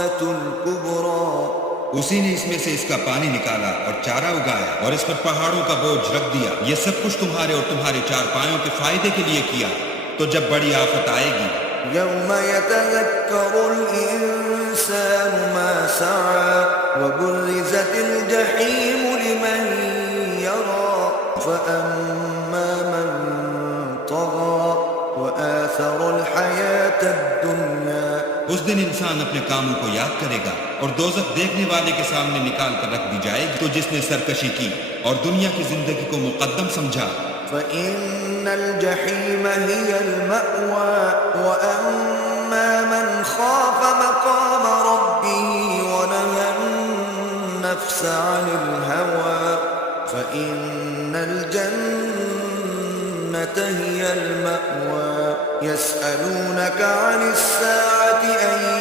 الْقِسْمَةُ الْكُبْرَى. اسی نے اس میں سے اس کا پانی نکالا اور چارہ اگایا اور اس پر پہاڑوں کا بوجھ رکھ دیا. یہ سب کچھ تمہارے اور تمہارے چار پایوں کے فائدے کے لیے کیا. تو جب بڑی آفت آئے گی يَوْمَ يَتَذَكَّرُ الْإِنسَانُ مَا سَعَى وَبُرِّزَتِ الْجَحِيمُ لِمَنْ يَرَى فَأَمَّا مَنْ طَغَى وَآثَرَ الْحَيَاةَ الدُّنْيَا. اس دن انسان اپنے کاموں کو یاد کرے گا اور دوزخ دیکھنے والے کے سامنے نکال کر رکھ دی جائے گی. تو جس نے سرکشی کی اور دنیا کی زندگی کو مقدم سمجھا فَإِنَّ الْجَحِيمَ هِيَ الْمَأْوَى وَأَمَّا مَنْ خَافَ مَقَامَ رَبِّهِ وَنَهَى النَّفْسَ عَنِ الْهَوَى فَإِنَّ الْجَنَّةَ هِيَ الْمَأْوَى. يَسْأَلُونَكَ عَنِ السَّاعَةِ أَيَّانَ